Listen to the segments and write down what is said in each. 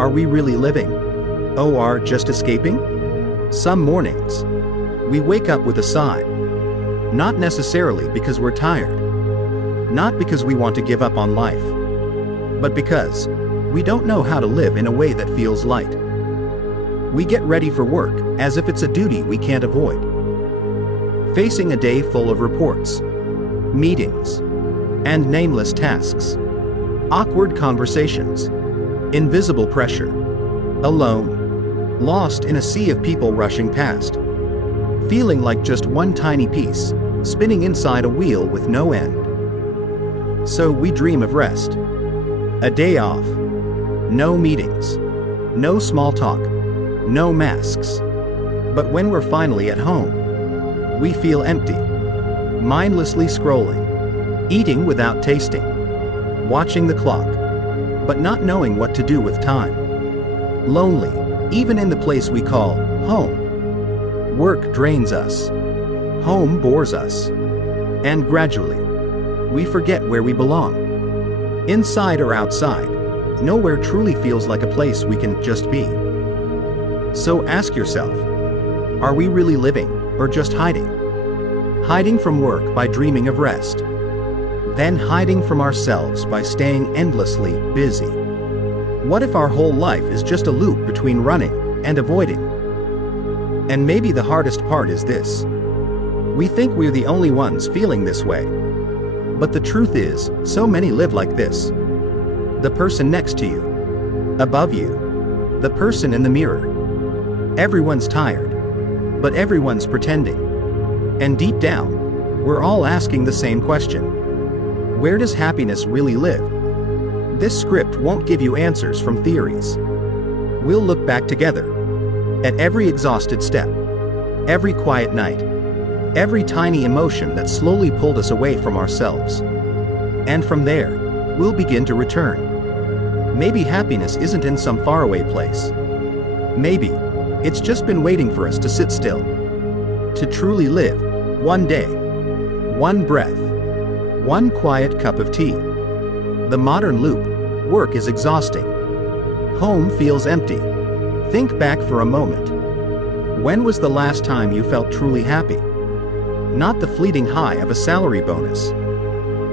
Are we really living? Or just escaping? Some mornings, we wake up with a sigh. Not necessarily because we're tired. Not because we want to give up on life. But because we don't know how to live in a way that feels light. We get ready for work as if it's a duty we can't avoid. Facing a day full of reports, meetings, and nameless tasks. Awkward conversations. Invisible pressure. Alone. Lost in a sea of people rushing past. Feeling like just one tiny piece, spinning inside a wheel with no end. So we dream of rest. A day off. No meetings. No small talk. No masks. But when we're finally at home, we feel empty. Mindlessly scrolling. Eating without tasting. Watching the clock. But not knowing what to do with time. Lonely, even in the place we call home. Work drains us. Home bores us. And gradually, we forget where we belong. Inside or outside, nowhere truly feels like a place we can just be. So ask yourself, are we really living, or just hiding? Hiding from work by dreaming of rest. Then hiding from ourselves by staying endlessly busy. What if our whole life is just a loop between running and avoiding? And maybe the hardest part is this. We think we're the only ones feeling this way. But the truth is, so many live like this. The person next to you. Above you. The person in the mirror. Everyone's tired. But everyone's pretending. And deep down, we're all asking the same question. Where does happiness really live? This script won't give you answers from theories. We'll look back together. At every exhausted step. Every quiet night. Every tiny emotion that slowly pulled us away from ourselves. And from there, we'll begin to return. Maybe happiness isn't in some faraway place. Maybe it's just been waiting for us to sit still. To truly live, one day, one breath, one quiet cup of tea. The modern loop, work is exhausting. Home feels empty. Think back for a moment. When was the last time you felt truly happy? Not the fleeting high of a salary bonus.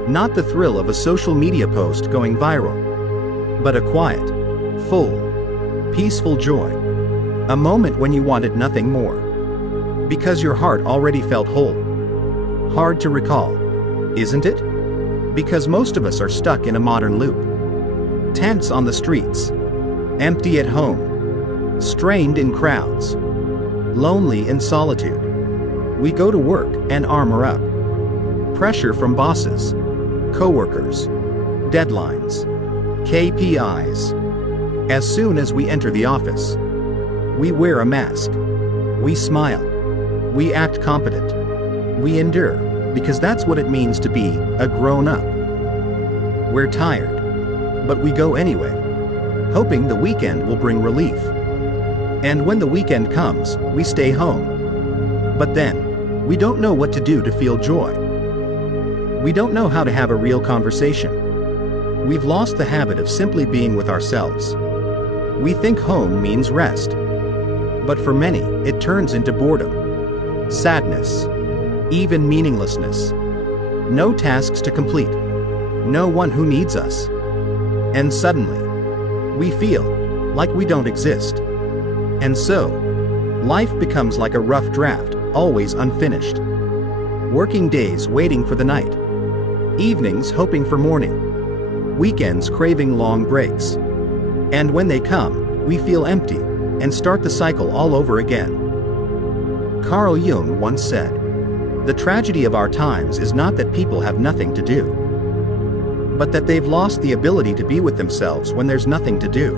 Not the thrill of a social media post going viral. But a quiet, full, peaceful joy. A moment when you wanted nothing more. Because your heart already felt whole. Hard to recall, isn't it? Because most of us are stuck in a modern loop. Tense on the streets. Empty at home. Strained in crowds. Lonely in solitude. We go to work and armor up. Pressure from bosses, coworkers, deadlines, KPIs. As soon as we enter the office, we wear a mask. We smile. We act competent. We endure, because that's what it means to be a grown-up. We're tired, but we go anyway, hoping the weekend will bring relief. And when the weekend comes, we stay home. But then, we don't know what to do to feel joy. We don't know how to have a real conversation. We've lost the habit of simply being with ourselves. We think home means rest. But for many, it turns into boredom, sadness, even meaninglessness. No tasks to complete. No one who needs us. And suddenly, we feel like we don't exist. And so, life becomes like a rough draft, always unfinished. Working days waiting for the night. Evenings hoping for morning. Weekends craving long breaks. And when they come, we feel empty and start the cycle all over again. Carl Jung once said, "The tragedy of our times is not that people have nothing to do, but that they've lost the ability to be with themselves when there's nothing to do."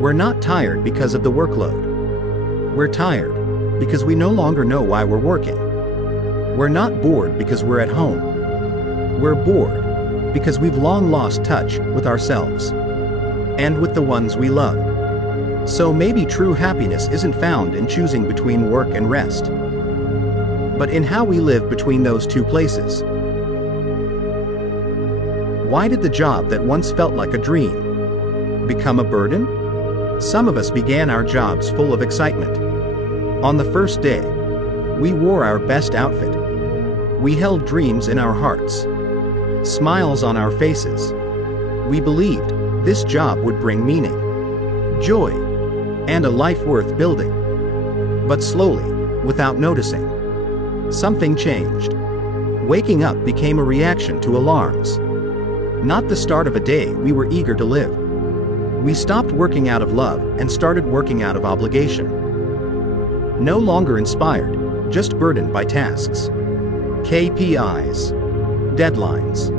We're not tired because of the workload. We're tired because we no longer know why we're working. We're not bored because we're at home. We're bored because we've long lost touch with ourselves and with the ones we love. So maybe true happiness isn't found in choosing between work and rest, but in how we live between those two places. Why did the job that once felt like a dream become a burden? Some of us began our jobs full of excitement. On the first day, we wore our best outfit. We held dreams in our hearts, smiles on our faces. We believed this job would bring meaning, joy, and a life worth building. But slowly, without noticing, something changed. Waking up became a reaction to alarms. Not the start of a day we were eager to live. We stopped working out of love and started working out of obligation. No longer inspired, just burdened by tasks, KPIs, deadlines,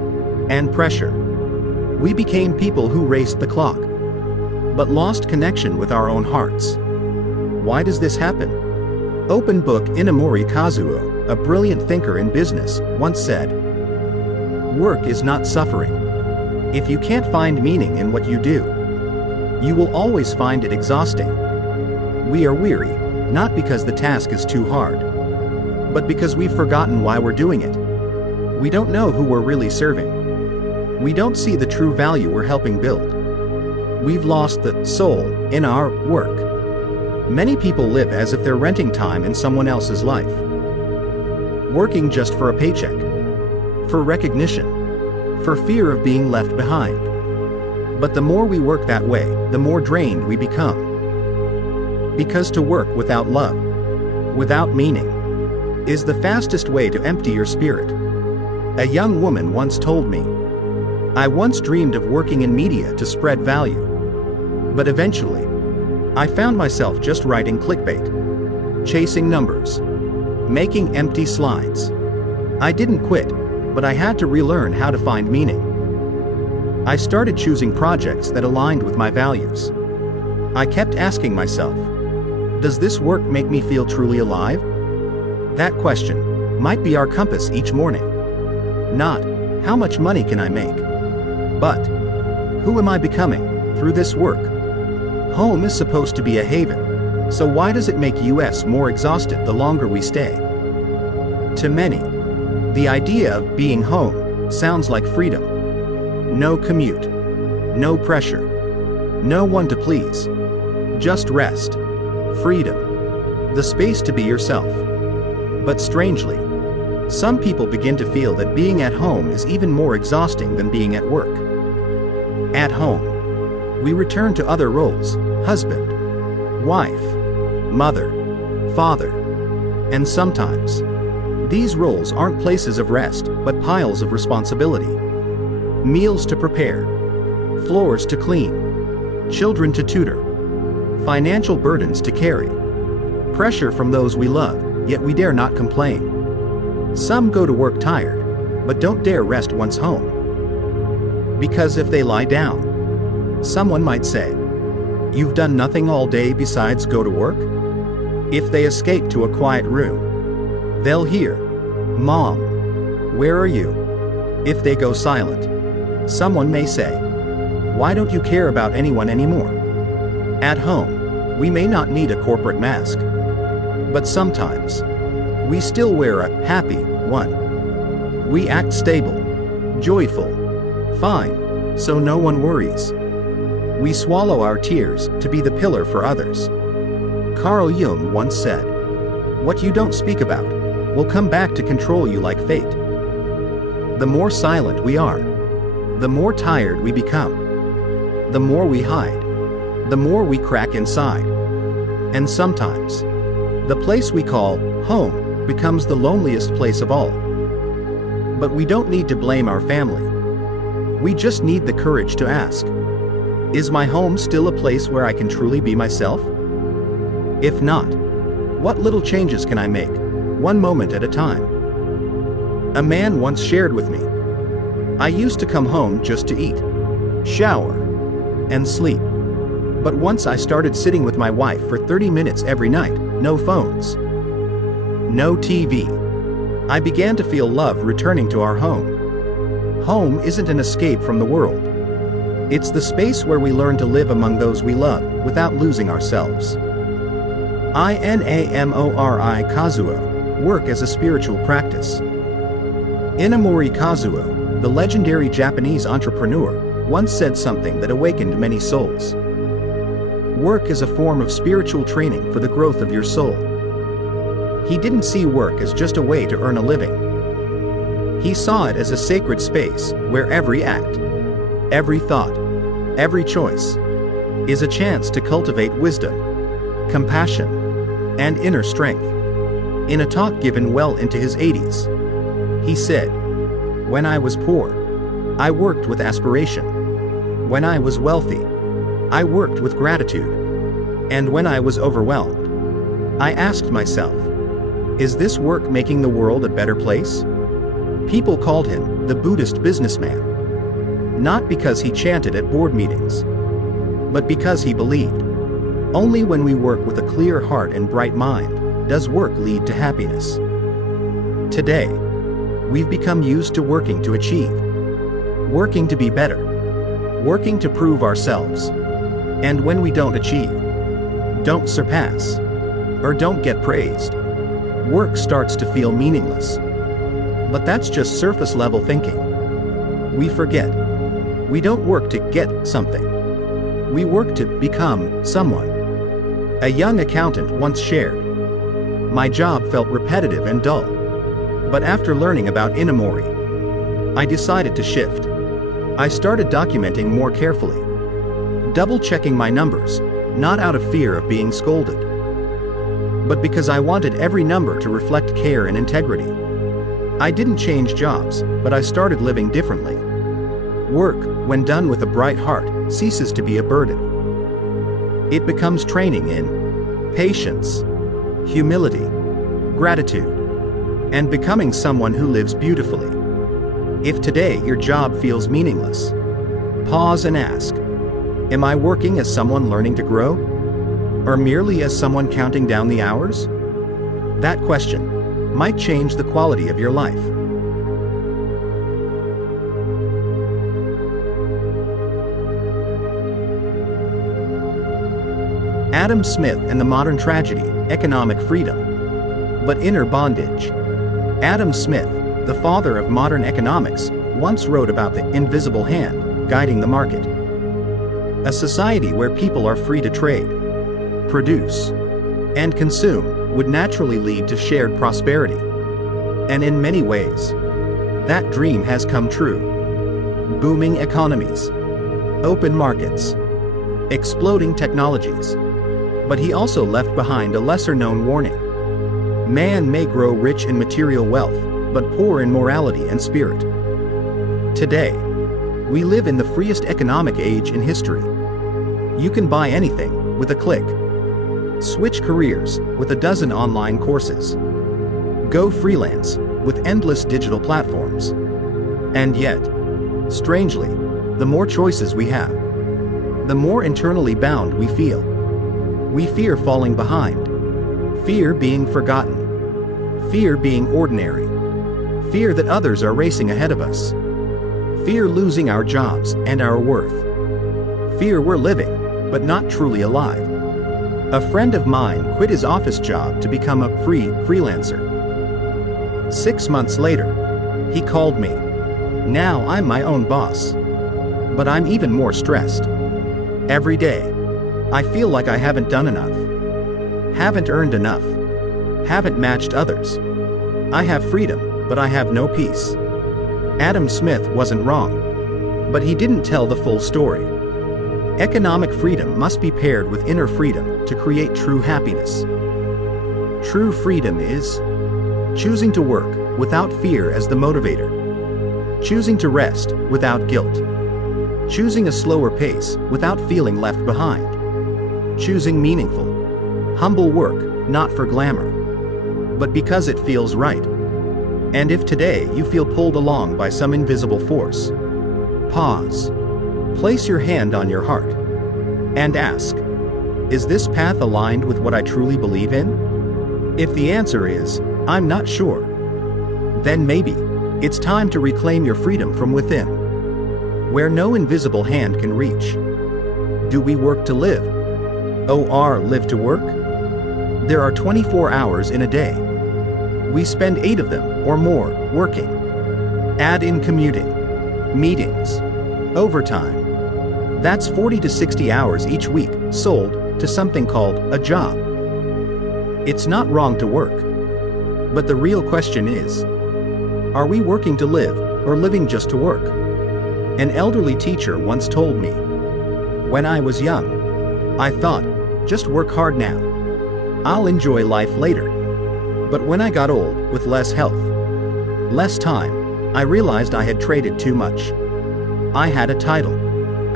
and pressure. We became people who raced the clock, but lost connection with our own hearts. Why does this happen? Open book Inamori Kazuo, a brilliant thinker in business, once said, "Work is not suffering. If you can't find meaning in what you do, you will always find it exhausting. We are weary, not because the task is too hard, but because we've forgotten why we're doing it. We don't know who we're really serving. We don't see the true value we're helping build. We've lost the soul in our work." Many people live as if they're renting time in someone else's life, working just for a paycheck, for recognition, for fear of being left behind. But the more we work that way, the more drained we become. Because to work without love, without meaning, is the fastest way to empty your spirit. A young woman once told me, "I once dreamed of working in media to spread value. But eventually, I found myself just writing clickbait, chasing numbers, making empty slides. I didn't quit, but I had to relearn how to find meaning. I started choosing projects that aligned with my values. I kept asking myself, does this work make me feel truly alive?" That question might be our compass each morning. Not, how much money can I make? But, who am I becoming through this work? Home is supposed to be a haven, so why does it make us more exhausted the longer we stay? To many, the idea of being home sounds like freedom. No commute, no pressure, no one to please, just rest, freedom, the space to be yourself. But strangely, some people begin to feel that being at home is even more exhausting than being at work. At home, we return to other roles: husband, wife, mother, father, and sometimes, these roles aren't places of rest, but piles of responsibility. Meals to prepare, floors to clean, children to tutor, financial burdens to carry, pressure from those we love, yet we dare not complain. Some go to work tired, but don't dare rest once home. Because if they lie down, someone might say, "You've done nothing all day besides go to work?" If they escape to a quiet room, they'll hear, "Mom, where are you?" If they go silent, someone may say, "Why don't you care about anyone anymore?" At home, we may not need a corporate mask, but sometimes, we still wear a happy one. We act stable, joyful, fine, so no one worries. We swallow our tears to be the pillar for others. Carl Jung once said, "What you don't speak about will come back to control you like fate." The more silent we are, the more tired we become. The more we hide, the more we crack inside. And sometimes, the place we call home becomes the loneliest place of all. But we don't need to blame our family. We just need the courage to ask, is my home still a place where I can truly be myself? If not, what little changes can I make, one moment at a time? A man once shared with me, "I used to come home just to eat, shower, and sleep. But once I started sitting with my wife for 30 minutes every night, no phones, no TV, I began to feel love returning to our home." Home isn't an escape from the world. It's the space where we learn to live among those we love without losing ourselves. Inamori Kazuo, work as a spiritual practice. Inamori Kazuo, the legendary Japanese entrepreneur, once said something that awakened many souls. Work is a form of spiritual training for the growth of your soul. He didn't see work as just a way to earn a living. He saw it as a sacred space where every act, every thought, every choice is a chance to cultivate wisdom, compassion, and inner strength. In a talk given well into his 80s, he said, "When I was poor, I worked with aspiration. When I was wealthy, I worked with gratitude. And when I was overwhelmed, I asked myself, is this work making the world a better place?" People called him the Buddhist businessman. Not because he chanted at board meetings, but because he believed, only when we work with a clear heart and bright mind does work lead to happiness. Today, we've become used to working to achieve, working to be better, working to prove ourselves. And when we don't achieve, don't surpass, or don't get praised, work starts to feel meaningless. But that's just surface level thinking. We forget. We don't work to get something. We work to become someone. A young accountant once shared, "My job felt repetitive and dull. But after learning about inamori, I decided to shift. I started documenting more carefully, double-checking my numbers, not out of fear of being scolded, but because I wanted every number to reflect care and integrity. I didn't change jobs, but I started living differently. Work, when done with a bright heart, ceases to be a burden. It becomes training in patience, humility, gratitude, and becoming someone who lives beautifully." If today your job feels meaningless, pause and ask, am I working as someone learning to grow? Or merely as someone counting down the hours? That question might change the quality of your life. Adam Smith and the Modern Tragedy, Economic Freedom, but Inner Bondage. Adam Smith, the father of modern economics, once wrote about the invisible hand guiding the market. A society where people are free to trade, produce, and consume would naturally lead to shared prosperity. And in many ways, that dream has come true. Booming economies, open markets, exploding technologies. But he also left behind a lesser-known warning. Man may grow rich in material wealth, but poor in morality and spirit. Today, we live in the freest economic age in history. You can buy anything with a click. Switch careers with a dozen online courses. Go freelance with endless digital platforms. And yet, strangely, the more choices we have, the more internally bound we feel. We fear falling behind, fear being forgotten, fear being ordinary, fear that others are racing ahead of us, fear losing our jobs and our worth, fear we're living, but not truly alive. A friend of mine quit his office job to become a freelancer. 6 months later, he called me. Now I'm my own boss. But I'm even more stressed. Every day, I feel like I haven't done enough, haven't earned enough, haven't matched others. I have freedom, but I have no peace. Adam Smith wasn't wrong, but he didn't tell the full story. Economic freedom must be paired with inner freedom to create true happiness. True freedom is choosing to work without fear as the motivator, choosing to rest without guilt, choosing a slower pace without feeling left behind, choosing meaningful, humble work not for glamour, but because it feels right. And if today you feel pulled along by some invisible force, pause, place your hand on your heart, and ask, is this path aligned with what I truly believe in? If the answer is, I'm not sure, then maybe it's time to reclaim your freedom from within, where no invisible hand can reach. Do we work to live? Or live to work? There are 24 hours in a day. We spend 8 of them or more working. Add in commuting, meetings, Overtime. That's 40 to 60 hours each week, sold to something called a job. It's not wrong to work. But the real question is, are we working to live, or living just to work? An elderly teacher once told me, when I was young, I thought, just work hard now. I'll enjoy life later. But when I got old, with less health, less time, I realized I had traded too much. I had a title,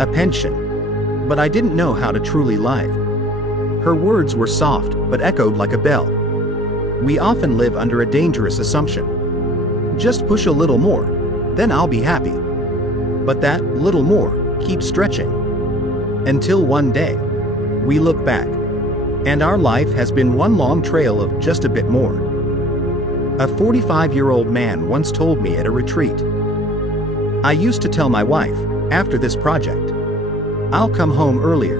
a pension, but I didn't know how to truly live. Her words were soft, but echoed like a bell. We often live under a dangerous assumption. Just push a little more, then I'll be happy. But that little more keeps stretching. Until one day, we look back, and our life has been one long trail of just a bit more. A 45-year-old man once told me at a retreat, I used to tell my wife, after this project, I'll come home earlier.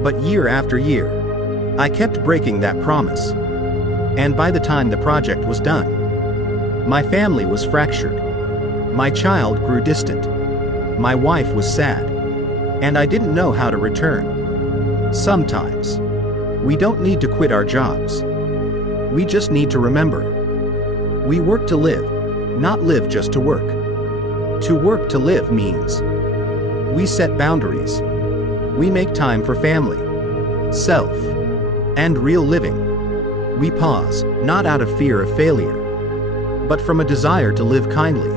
But year after year, I kept breaking that promise. And by the time the project was done, my family was fractured. My child grew distant. My wife was sad. And I didn't know how to return. Sometimes, we don't need to quit our jobs. We just need to remember. We work to live, not live just to work. To work to live means we set boundaries. We make time for family, self, and real living. We pause, not out of fear of failure, but from a desire to live kindly.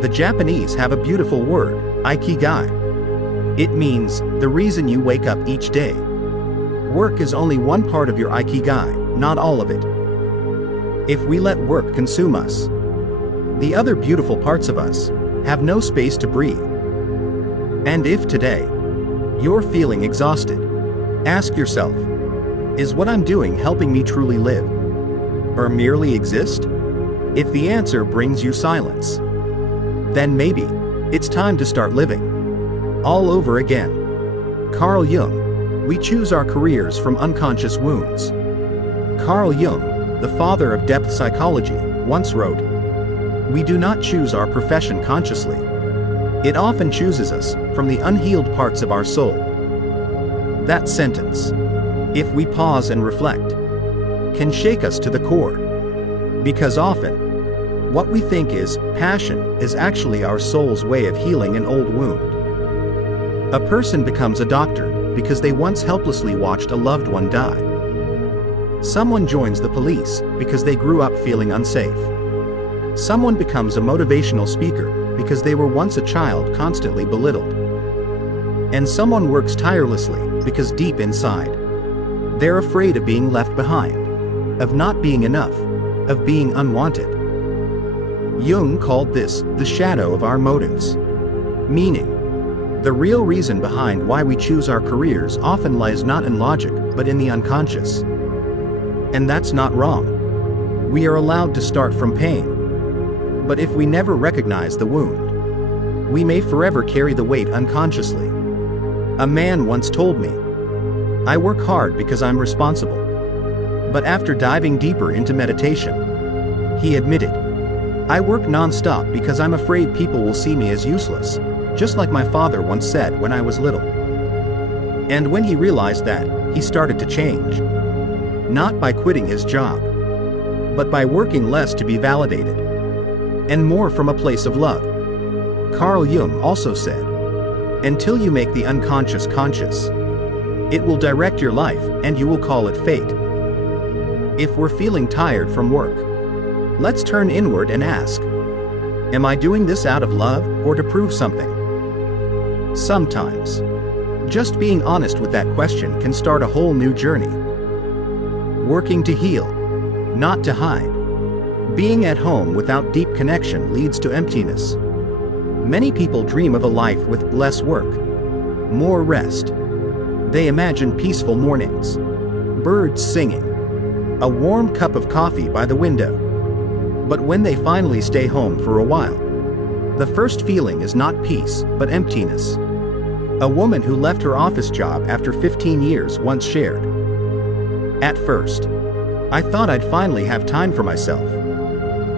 The Japanese have a beautiful word, ikigai. It means the reason you wake up each day. Work is only one part of your ikigai, not all of it. If we let work consume us, the other beautiful parts of us have no space to breathe. And if today, you're feeling exhausted, ask yourself, is what I'm doing helping me truly live? Or merely exist? If the answer brings you silence, then maybe it's time to start living all over again. Carl Jung, we choose our careers from unconscious wounds. Carl Jung, the father of depth psychology, once wrote, we do not choose our profession consciously. It often chooses us from the unhealed parts of our soul. That sentence, if we pause and reflect, can shake us to the core. Because often, what we think is passion is actually our soul's way of healing an old wound. A person becomes a doctor because they once helplessly watched a loved one die. Someone joins the police because they grew up feeling unsafe. Someone becomes a motivational speaker because they were once a child constantly belittled. And someone works tirelessly because deep inside, they're afraid of being left behind, of not being enough, of being unwanted. Jung called this the shadow of our motives. Meaning, the real reason behind why we choose our careers often lies not in logic, but in the unconscious. And that's not wrong. We are allowed to start from pain. But if we never recognize the wound, we may forever carry the weight unconsciously. A man once told me, I work hard because I'm responsible. But after diving deeper into meditation, he admitted, I work non-stop because I'm afraid people will see me as useless, just like my father once said when I was little. And when he realized that, he started to change. Not by quitting his job, but by working less to be validated, and more from a place of love. Carl Jung also said, until you make the unconscious conscious, it will direct your life and you will call it fate. If we're feeling tired from work, let's turn inward and ask, am I doing this out of love or to prove something? Sometimes, just being honest with that question can start a whole new journey. Working to heal, not to hide. Being at home without deep connection leads to emptiness. Many people dream of a life with less work, more rest. They imagine peaceful mornings, birds singing, a warm cup of coffee by the window. But when they finally stay home for a while, the first feeling is not peace, but emptiness. A woman who left her office job after 15 years once shared, at first, I thought I'd finally have time for myself.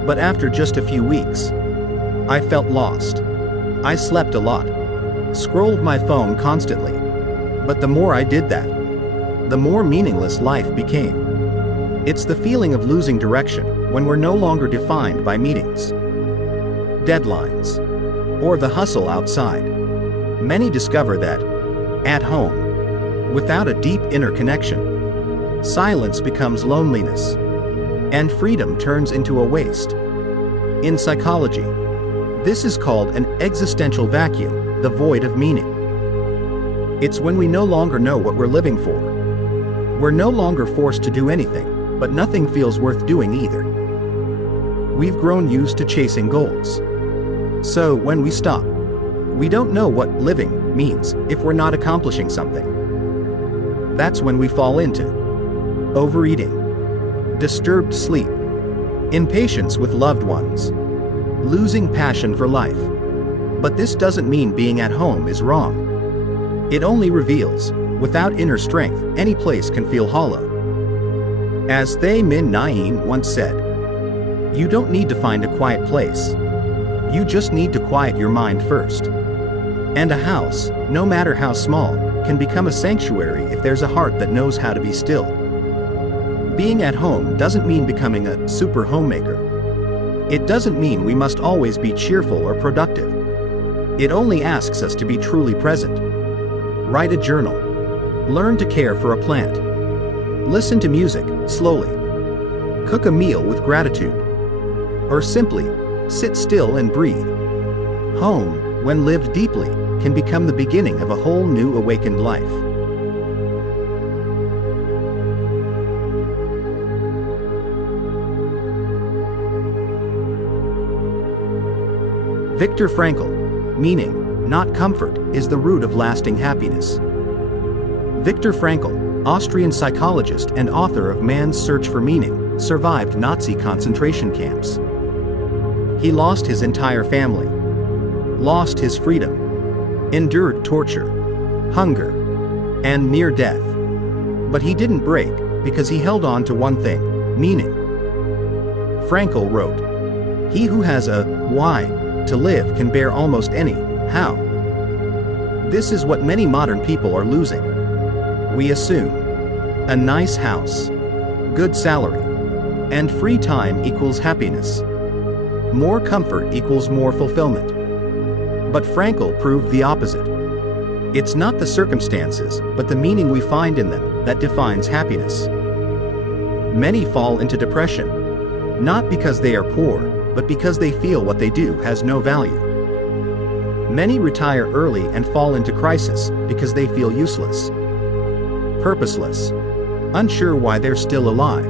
But after just a few weeks, I felt lost. I slept a lot, scrolled my phone constantly. But the more I did that, the more meaningless life became. It's the feeling of losing direction when we're no longer defined by meetings, deadlines, or the hustle outside. Many discover that, at home, without a deep inner connection, silence becomes loneliness, and freedom turns into a waste. In psychology, this is called an existential vacuum, the void of meaning. It's when we no longer know what we're living for. We're no longer forced to do anything, but nothing feels worth doing either. We've grown used to chasing goals. So when we stop, we don't know what living means if we're not accomplishing something. That's when we fall into overeating, disturbed sleep, impatience with loved ones, losing passion for life. But this doesn't mean being at home is wrong. It only reveals, without inner strength, any place can feel hollow. As Thay Min Naeem once said, "You don't need to find a quiet place. You just need to quiet your mind first." And a house, no matter how small, can become a sanctuary if there's a heart that knows how to be still. Being at home doesn't mean becoming a super homemaker. It doesn't mean we must always be cheerful or productive. It only asks us to be truly present. Write a journal. Learn to care for a plant. Listen to music, slowly. Cook a meal with gratitude. Or simply, sit still and breathe. Home, when lived deeply, can become the beginning of a whole new awakened life. Viktor Frankl, meaning, not comfort, is the root of lasting happiness. Viktor Frankl, Austrian psychologist and author of Man's Search for Meaning, survived Nazi concentration camps. He lost his entire family, lost his freedom, endured torture, hunger, and near death. But he didn't break because he held on to one thing: meaning. Frankl wrote, "He who has a why to live can bear almost any how." This is what many modern people are losing. We assume a nice house, good salary, and free time equals happiness. More comfort equals more fulfillment. But Frankl proved the opposite. It's not the circumstances, but the meaning we find in them that defines happiness. Many fall into depression, not because they are poor, but because they feel what they do has no value. Many retire early and fall into crisis because they feel useless, purposeless, unsure why they're still alive.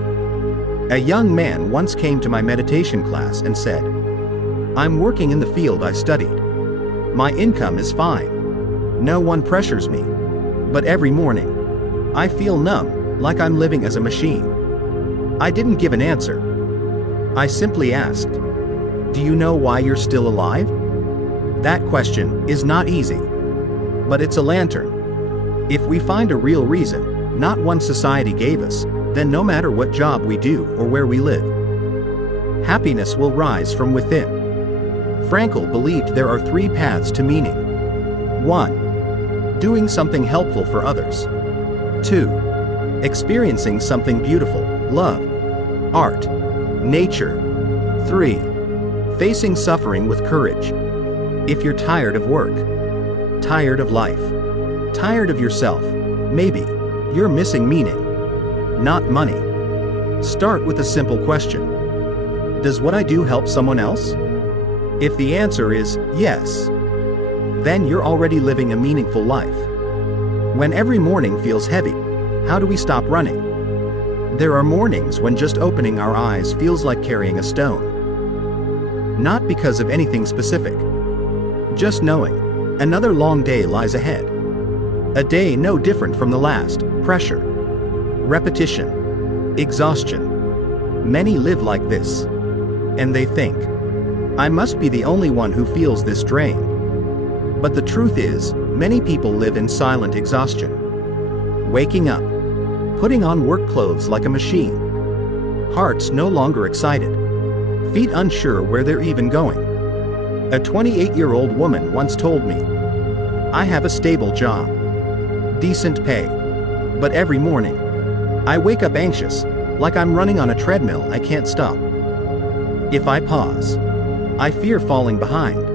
A young man once came to my meditation class and said, "I'm working in the field I studied. My income is fine. No one pressures me. But every morning, I feel numb, like I'm living as a machine." I didn't give an answer. I simply asked, "Do you know why you're still alive?" That question is not easy, but it's a lantern. If we find a real reason, not one society gave us, then no matter what job we do or where we live, happiness will rise from within. Frankl believed there are 3 paths to meaning. 1. Doing something helpful for others. 2. Experiencing something beautiful, love, art, nature. 3. Facing suffering with courage. If you're tired of work, tired of life, tired of yourself, maybe you're missing meaning, not money. Start with a simple question. Does what I do help someone else? If the answer is yes, then you're already living a meaningful life. When every morning feels heavy, how do we stop running? There are mornings when just opening our eyes feels like carrying a stone. Not because of anything specific. Just knowing another long day lies ahead. A day no different from the last. Pressure, repetition, exhaustion. Many live like this. And they think, I must be the only one who feels this drain. But the truth is, many people live in silent exhaustion. Waking up, putting on work clothes like a machine. Hearts no longer excited. Feet unsure where they're even going. A 28-year-old woman once told me, I have a stable job. Decent pay. But every morning, I wake up anxious, like I'm running on a treadmill I can't stop. If I pause, I fear falling behind.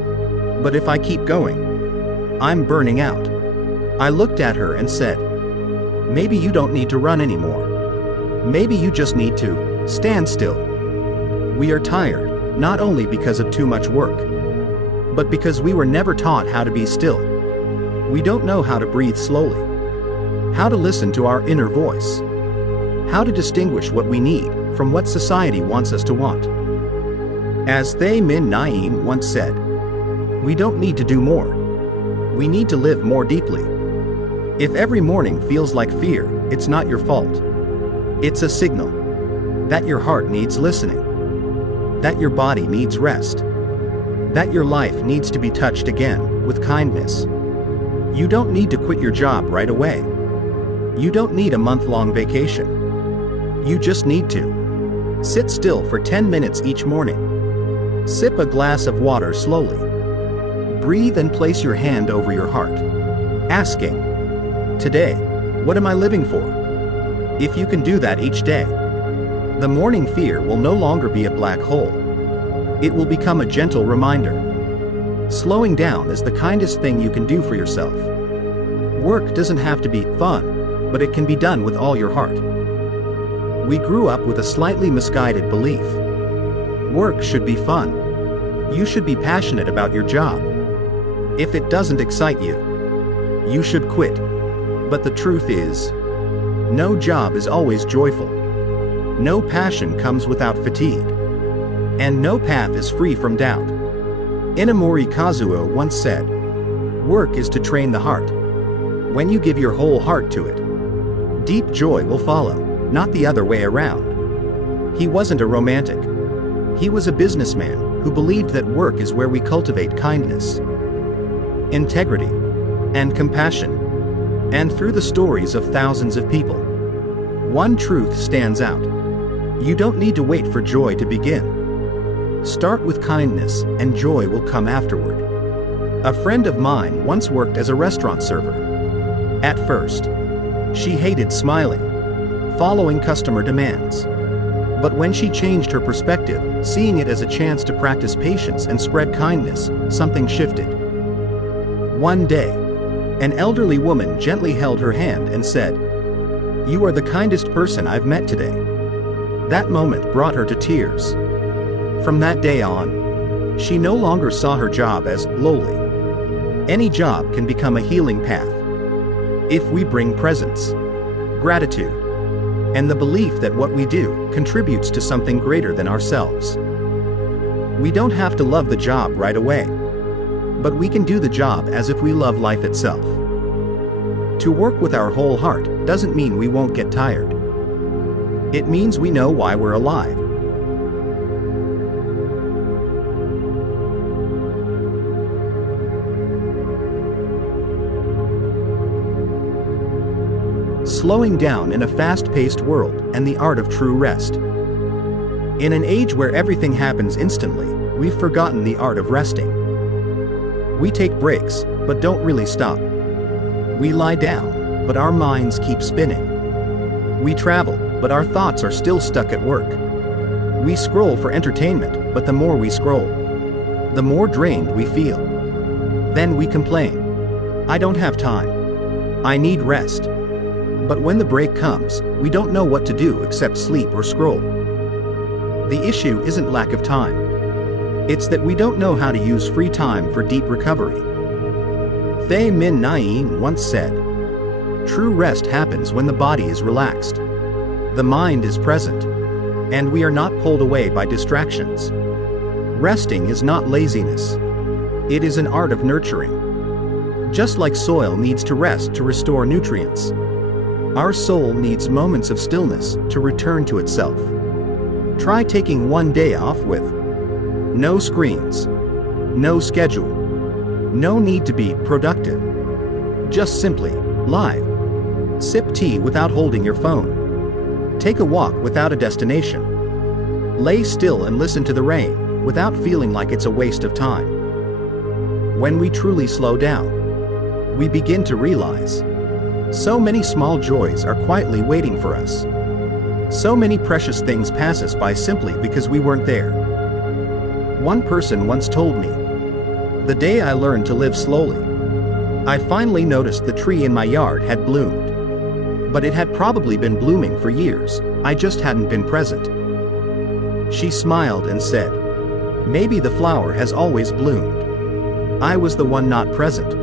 But if I keep going, I'm burning out. I looked at her and said, maybe you don't need to run anymore. Maybe you just need to stand still. We are tired, not only because of too much work, but because we were never taught how to be still. We don't know how to breathe slowly, how to listen to our inner voice, how to distinguish what we need from what society wants us to want. As Thay Min Naeem once said, we don't need to do more. We need to live more deeply. If every morning feels like fear, it's not your fault. It's a signal that your heart needs listening, that your body needs rest, that your life needs to be touched again with kindness. You don't need to quit your job right away. You don't need a month-long vacation. You just need to sit still for 10 minutes each morning. Sip a glass of water slowly. Breathe and place your hand over your heart, asking, today, what am I living for? If you can do that each day, the morning fear will no longer be a black hole. It will become a gentle reminder. Slowing down is the kindest thing you can do for yourself. Work doesn't have to be fun, but it can be done with all your heart. We grew up with a slightly misguided belief. Work should be fun. You should be passionate about your job. If it doesn't excite you, you should quit. But the truth is, no job is always joyful. No passion comes without fatigue. And no path is free from doubt. Inamori Kazuo once said, work is to train the heart. When you give your whole heart to it, deep joy will follow, not the other way around. He wasn't a romantic. He was a businessman who believed that work is where we cultivate kindness, integrity, and compassion. And through the stories of thousands of people, one truth stands out. You don't need to wait for joy to begin. Start with kindness and joy will come afterward. A friend of mine once worked as a restaurant server. At first, she hated smiling, following customer demands. But when she changed her perspective, seeing it as a chance to practice patience and spread kindness, something shifted. One day, an elderly woman gently held her hand and said, "You are the kindest person I've met today." That moment brought her to tears. From that day on, she no longer saw her job as lowly. Any job can become a healing path if we bring presence, gratitude, and the belief that what we do contributes to something greater than ourselves. We don't have to love the job right away, but we can do the job as if we love life itself. To work with our whole heart doesn't mean we won't get tired. It means we know why we're alive. Slowing down in a fast-paced world and the art of true rest. In an age where everything happens instantly, we've forgotten the art of resting. We take breaks, but don't really stop. We lie down, but our minds keep spinning. We travel, but our thoughts are still stuck at work. We scroll for entertainment, but the more we scroll, the more drained we feel. Then we complain, "I don't have time. I need rest." But when the break comes, we don't know what to do except sleep or scroll. The issue isn't lack of time. It's that we don't know how to use free time for deep recovery. Thay Min Naeem once said, "True rest happens when the body is relaxed, the mind is present, and we are not pulled away by distractions." Resting is not laziness. It is an art of nurturing. Just like soil needs to rest to restore nutrients, our soul needs moments of stillness to return to itself. Try taking one day off with no screens, no schedule, no need to be productive. Just simply lie. Sip tea without holding your phone. Take a walk without a destination. Lay still and listen to the rain without feeling like it's a waste of time. When we truly slow down, we begin to realize so many small joys are quietly waiting for us. So many precious things pass us by simply because we weren't there. One person once told me, "The day I learned to live slowly, I finally noticed the tree in my yard had bloomed. But it had probably been blooming for years, I just hadn't been present." She smiled and said, "Maybe the flower has always bloomed. I was the one not present."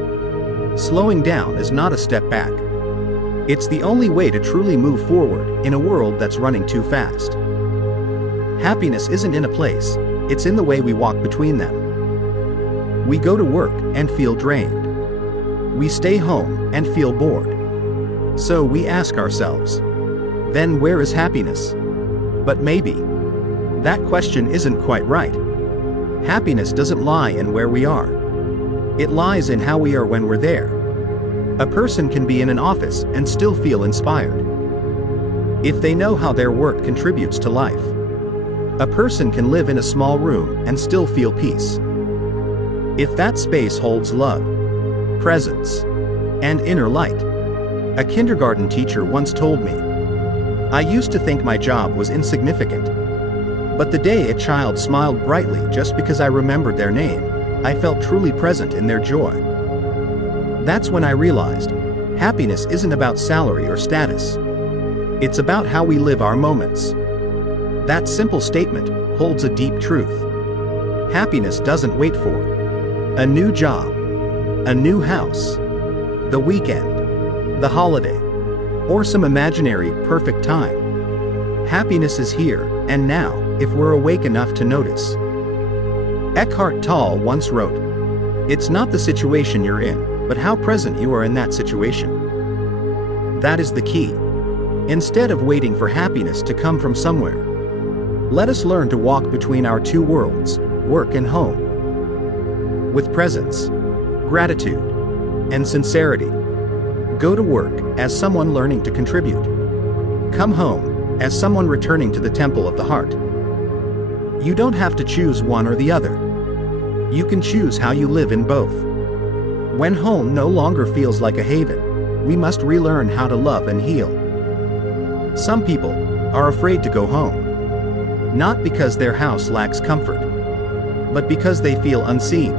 Slowing down is not a step back. It's the only way to truly move forward in a world that's running too fast. Happiness isn't in a place, it's in the way we walk between them. We go to work and feel drained. We stay home and feel bored. So we ask ourselves, then where is happiness? But maybe that question isn't quite right. Happiness doesn't lie in where we are. It lies in how we are when we're there. A person can be in an office and still feel inspired if they know how their work contributes to life. A person can live in a small room and still feel peace if that space holds love, presence, and inner light. A kindergarten teacher once told me, "I used to think my job was insignificant. But the day a child smiled brightly just because I remembered their name, I felt truly present in their joy." That's when I realized, happiness isn't about salary or status. It's about how we live our moments. That simple statement holds a deep truth. Happiness doesn't wait for a new job, a new house, the weekend, the holiday, or some imaginary perfect time. Happiness is here and now if we're awake enough to notice. Eckhart Tolle once wrote, "It's not the situation you're in, but how present you are in that situation." That is the key. Instead of waiting for happiness to come from somewhere, let us learn to walk between our two worlds, work and home, with presence, gratitude, and sincerity. Go to work as someone learning to contribute. Come home as someone returning to the temple of the heart. You don't have to choose one or the other. You can choose how you live in both. When home no longer feels like a haven, we must relearn how to love and heal. Some people are afraid to go home, not because their house lacks comfort, but because they feel unseen.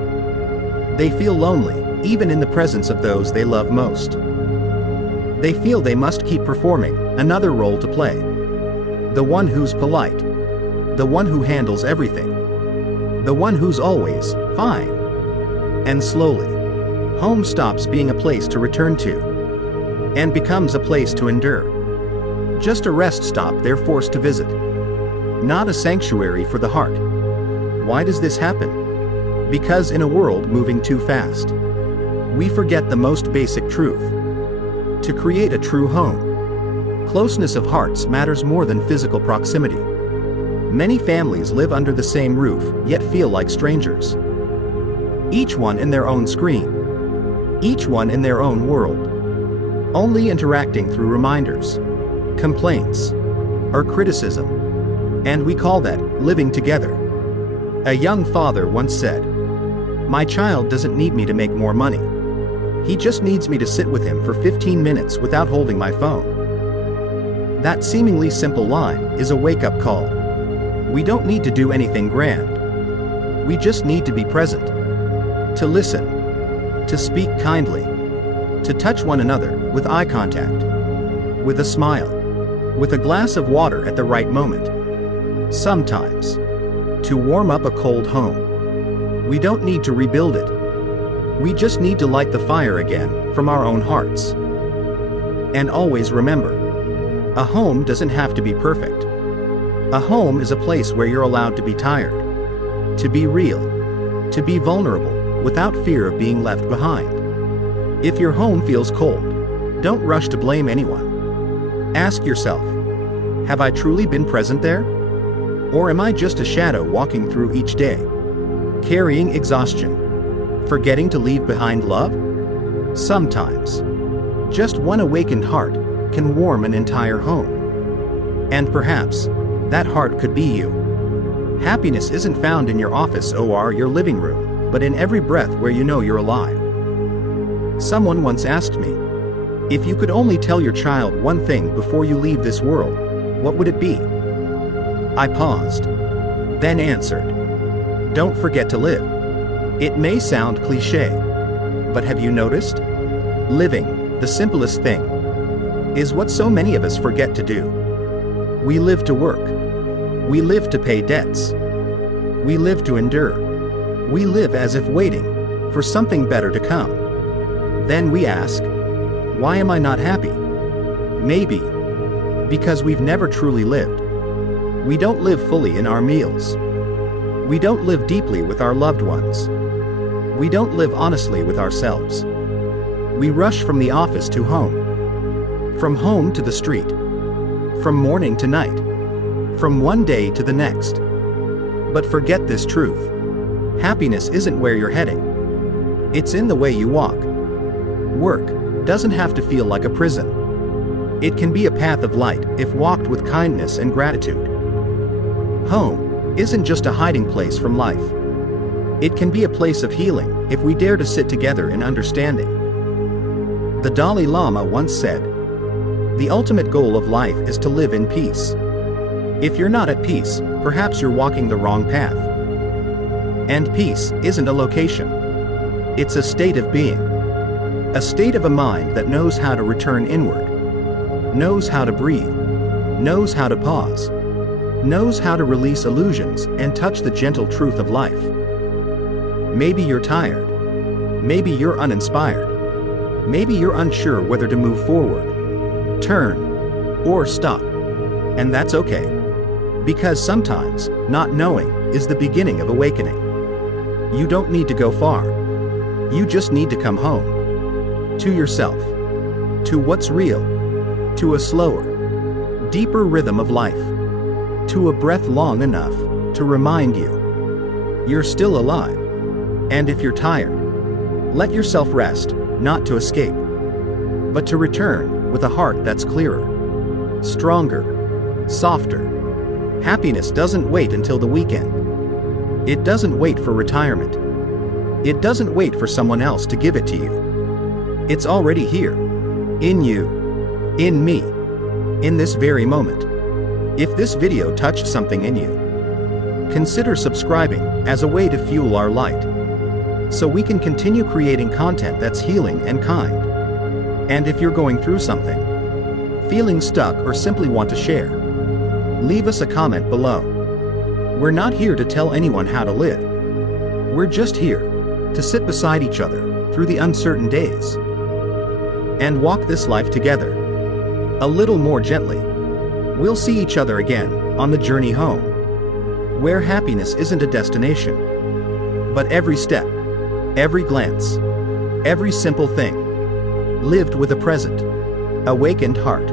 They feel lonely, even in the presence of those they love most. They feel they must keep performing another role to play. The one who's polite, the one who handles everything, the one who's always fine. And slowly, home stops being a place to return to and becomes a place to endure. Just a rest stop they're forced to visit, not a sanctuary for the heart. Why does this happen? Because in a world moving too fast, we forget the most basic truth. To create a true home, closeness of hearts matters more than physical proximity. Many families live under the same roof, yet feel like strangers. Each one in their own screen, each one in their own world, only interacting through reminders, complaints, or criticism. And we call that living together. A young father once said, "My child doesn't need me to make more money. He just needs me to sit with him for 15 minutes without holding my phone." That seemingly simple line is a wake-up call. We don't need to do anything grand. We just need to be present, to listen, to speak kindly, to touch one another with eye contact, with a smile, with a glass of water at the right moment. Sometimes, to warm up a cold home, we don't need to rebuild it. We just need to light the fire again from our own hearts. And always remember, a home doesn't have to be perfect. A home is a place where you're allowed to be tired, to be real, to be vulnerable, without fear of being left behind. If your home feels cold, don't rush to blame anyone. Ask yourself, have I truly been present there? Or am I just a shadow walking through each day, carrying exhaustion, forgetting to leave behind love? Sometimes, just one awakened heart can warm an entire home. And perhaps, that heart could be you. Happiness isn't found in your office or your living room, but in every breath where you know you're alive. Someone once asked me, if you could only tell your child one thing before you leave this world, what would it be? I paused, then answered, don't forget to live. It may sound cliché, but have you noticed? Living, the simplest thing, is what so many of us forget to do. We live to work. We live to pay debts. We live to endure. We live as if waiting for something better to come. Then we ask, why am I not happy? Maybe because we've never truly lived. We don't live fully in our meals. We don't live deeply with our loved ones. We don't live honestly with ourselves. We rush from the office to home, from home to the street, from morning to night, from one day to the next. But forget this truth. Happiness isn't where you're heading. It's in the way you walk. Work doesn't have to feel like a prison. It can be a path of light if walked with kindness and gratitude. Home isn't just a hiding place from life. It can be a place of healing if we dare to sit together in understanding. The Dalai Lama once said, the ultimate goal of life is to live in peace. If you're not at peace, perhaps you're walking the wrong path. And peace isn't a location. It's a state of being. A state of a mind that knows how to return inward, knows how to breathe, knows how to pause, knows how to release illusions and touch the gentle truth of life. Maybe you're tired. Maybe you're uninspired. Maybe you're unsure whether to move forward, turn, or stop. And that's okay. Because sometimes, not knowing is the beginning of awakening. You don't need to go far. You just need to come home. To yourself. To what's real. To a slower, deeper rhythm of life. To a breath long enough to remind you you're still alive. And if you're tired, let yourself rest, not to escape, but to return with a heart that's clearer, stronger, softer. Happiness doesn't wait until the weekend. It doesn't wait for retirement. It doesn't wait for someone else to give it to you. It's already here. In you. In me. In this very moment. If this video touched something in you, consider subscribing as a way to fuel our light, so we can continue creating content that's healing and kind. And if you're going through something, feeling stuck or simply want to share, leave us a comment below. We're not here to tell anyone how to live. We're just here to sit beside each other through the uncertain days and walk this life together a little more gently. We'll see each other again on the journey home, where happiness isn't a destination, but every step, every glance, every simple thing, lived with a present, awakened heart.